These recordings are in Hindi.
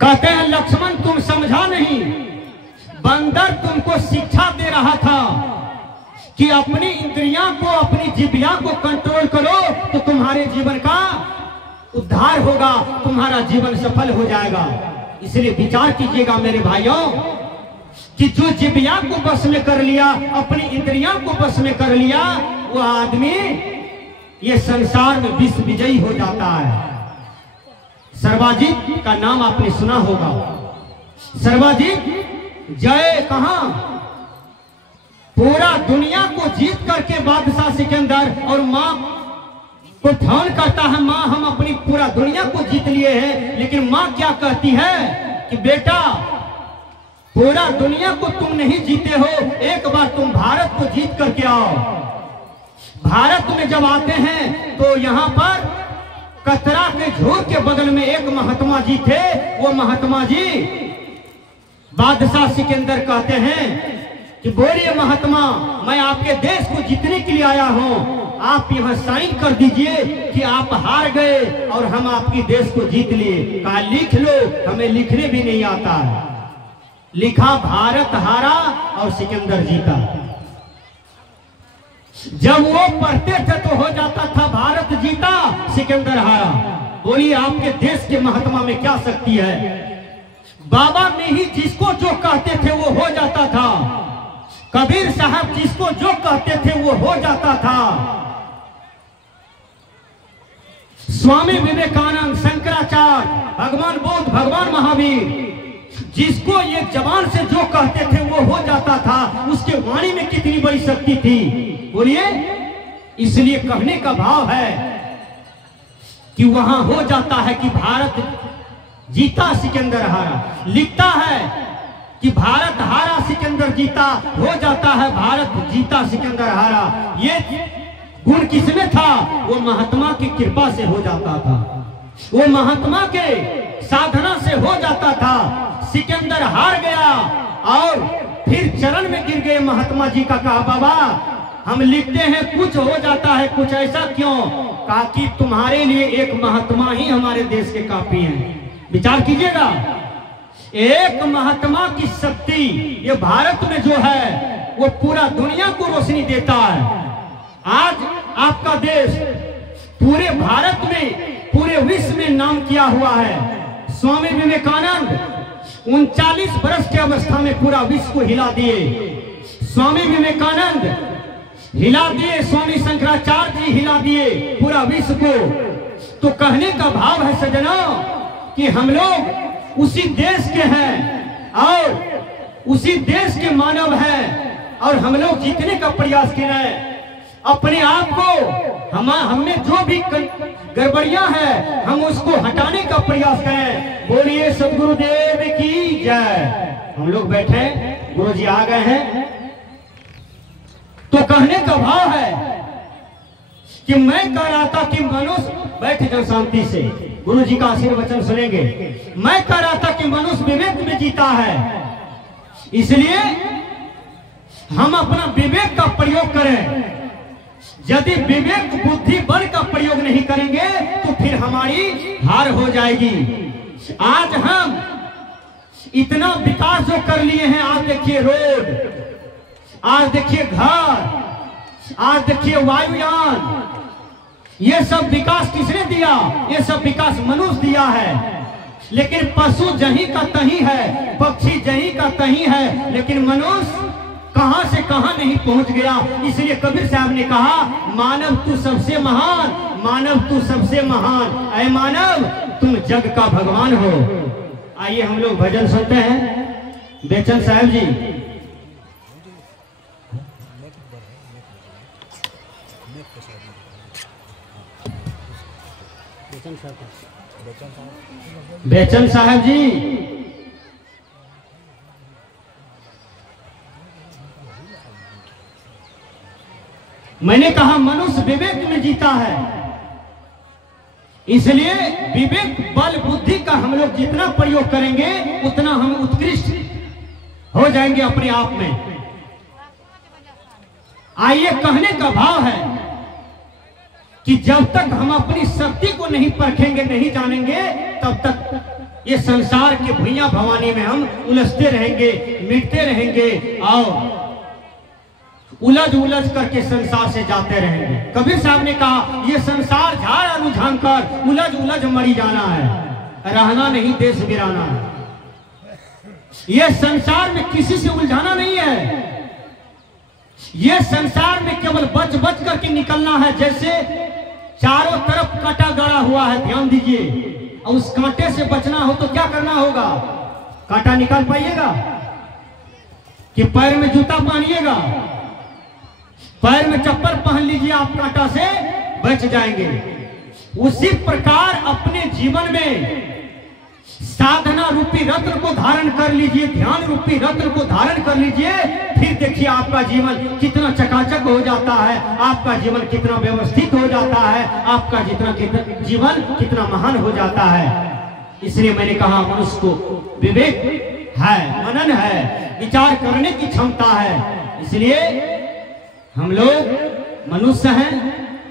कहते हैं लक्ष्मण तुम समझा नहीं, बंदर तुमको शिक्षा दे रहा था कि अपनी इंद्रियां को, अपनी जिह्वा को कंट्रोल करो तो तुम्हारे जीवन का उद्धार होगा, तुम्हारा जीवन सफल हो जाएगा। इसलिए विचार कीजिएगा मेरे भाइयों कि जो जिह्वा को बस में कर लिया, अपनी इंद्रियां को बस में कर लिया, वो आदमी ये संसार में विश्व विजयी हो जाता है। सर्वजित का नाम आपने सुना होगा। सर्वजित जय कहां? पूरा दुनिया को जीत करके बादशाह सिकंदर और मां को फोन करता है, मां हम अपनी पूरा दुनिया को जीत लिए हैं। लेकिन मां क्या कहती है कि बेटा पूरा दुनिया को तुम नहीं जीते हो, एक बार तुम भारत को जीत करके आओ। भारत में जब आते हैं तो यहाँ पर कतरा के झोर के बगल में एक महात्मा जी थे। वो महात्मा जी बादशाह सिकंदर कहते हैं कि बोलिए महात्मा, मैं आपके देश को जीतने के लिए आया हूँ, आप यहाँ साइन कर दीजिए कि आप हार गए और हम आपकी देश को जीत लिए। कहा लिख लो, हमें लिखने भी नहीं आता है। लिखा भारत हारा और सिकंदर जीता। जब वो पढ़ते थे तो हो जाता था भारत जीता सिकंदर हारा। बोलिए आपके देश के महात्मा में क्या शक्ति है? बाबा में ही जिसको जो कहते थे वो हो जाता था। कबीर साहब जिसको जो कहते थे वो हो जाता था। स्वामी विवेकानंद, शंकराचार्य, भगवान बुद्ध, भगवान महावीर, जिसको ये जबान से जो कहते थे वो हो जाता था। उसके वाणी में कितनी बड़ी शक्ति थी बोलिए। इसलिए कहने का भाव है कि वहां हो जाता है कि भारत जीता सिकंदर हारा। लिखता है कि भारत हारा सिकंदर जीता, हो जाता है भारत जीता सिकंदर हारा। ये गुण किसमें था? वो महात्मा की कृपा से हो जाता था, वो महात्मा के साधना से हो जाता था। सिकंदर हार गया और फिर चरण में गिर गए महात्मा जी का। कहा बाबा हम लिखते हैं कुछ हो जाता है, कुछ ऐसा क्यों? कहा कि तुम्हारे लिए एक महात्मा ही हमारे देश के काफी हैं। विचार कीजिएगा, एक महात्मा की शक्ति ये भारत में जो है वो पूरा दुनिया को रोशनी देता है। आज आपका देश पूरे भारत में, पूरे विश्व में नाम किया हुआ है। स्वामी विवेकानंद 39 वर्ष की अवस्था में पूरा विश्व को हिला दिए। स्वामी विवेकानंद हिला दिए, स्वामी शंकराचार्य जी हिला दिए पूरा विश्व को। तो कहने का भाव है सज्जनों कि हम लोग उसी देश के हैं और उसी देश के मानव हैं और हम लोग जीतने का प्रयास कर रहे हैं। अपने आप को हमें जो भी गड़बड़ियां हैं हम उसको हटाने का प्रयास करें। बोलिए सदगुरुदेव की जय। हम लोग बैठे, गुरु जी आ गए हैं। तो कहने का भाव है कि मैं कह रहा था कि मनुष्य, बैठ जाओ शांति से, गुरु जी का आशीर्वचन सुनेंगे। मैं कह रहा था कि मनुष्य विवेक में जीता है, इसलिए हम अपना विवेक का प्रयोग करें। यदि विवेक बुद्धि बल का प्रयोग नहीं करेंगे तो फिर हमारी हार हो जाएगी। आज हम इतना विकास जो कर लिए हैं, आज देखिए रोड, आज देखिए घर, आज देखिए वायुयान, ये सब विकास किसने दिया? ये सब विकास मनुष्य दिया है। लेकिन पशु जहीं का तहीं है, पक्षी जहीं का तहीं है, लेकिन मनुष्य कहां से कहां नहीं पहुंच गया। इसलिए कबीर साहब ने कहा मानव तू सबसे महान, मानव तू सबसे महान, ऐ मानव तुम जग का भगवान हो। आइए हम लोग भजन सुनते हैं। बेचन साहब जी, बेचन साहब जी, मैंने कहा मनुष्य विवेक में जीता है, इसलिए विवेक बल बुद्धि का हम लोग जितना प्रयोग करेंगे उतना हम उत्कृष्ट हो जाएंगे अपने आप में। आइए कहने का भाव है कि जब तक हम अपनी शक्ति को नहीं परखेंगे, नहीं जानेंगे, तब तक ये संसार के भुइयां भवानी में हम उलझते रहेंगे, मिटते रहेंगे और उलझ उलझ करके संसार से जाते रहेंगे। कबीर साहब ने कहा ये संसार झाड़ रुझान कर उलझ उलझ मरी जाना है, रहना नहीं देश वीराना है। ये संसार में किसी से उलझाना नहीं है, ये संसार में केवल बच बच करके निकलना है। जैसे चारों तरफ कांटा गड़ा हुआ है, ध्यान दीजिए, और उस कांटे से बचना हो तो क्या करना होगा? कांटा निकाल पाइएगा कि पैर में जूता पहनिएगा? पैर में चप्पल पहन लीजिए, आप कांटा से बच जाएंगे। उसी प्रकार अपने जीवन में साधना रूपी रत्न को धारण कर लीजिए, ध्यान रूपी रत्न को धारण कर लीजिए, फिर देखिए आपका जीवन कितना चकाचक हो जाता है, आपका जीवन कितना व्यवस्थित हो जाता है, आपका जीवन कितना महान हो जाता है। इसलिए मैंने कहा मनुष्य को विवेक है, मनन है, विचार करने की क्षमता है। इसलिए हम लोग मनुष्य हैं,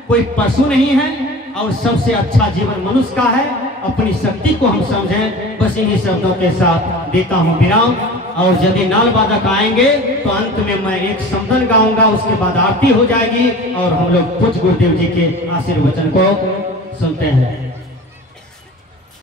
कोई पशु नहीं है, और सबसे अच्छा जीवन मनुष्य का है। अपनी शक्ति को हम समझें। बस इन्हीं शब्दों के साथ देता हूं विराम। और यदि नाल वादक आएंगे तो अंत में मैं एक समदन गाऊंगा, उसके बाद आरती हो जाएगी और हम लोग पूज्य गुरुदेव जी के आशीर्वचन को सुनते हैं।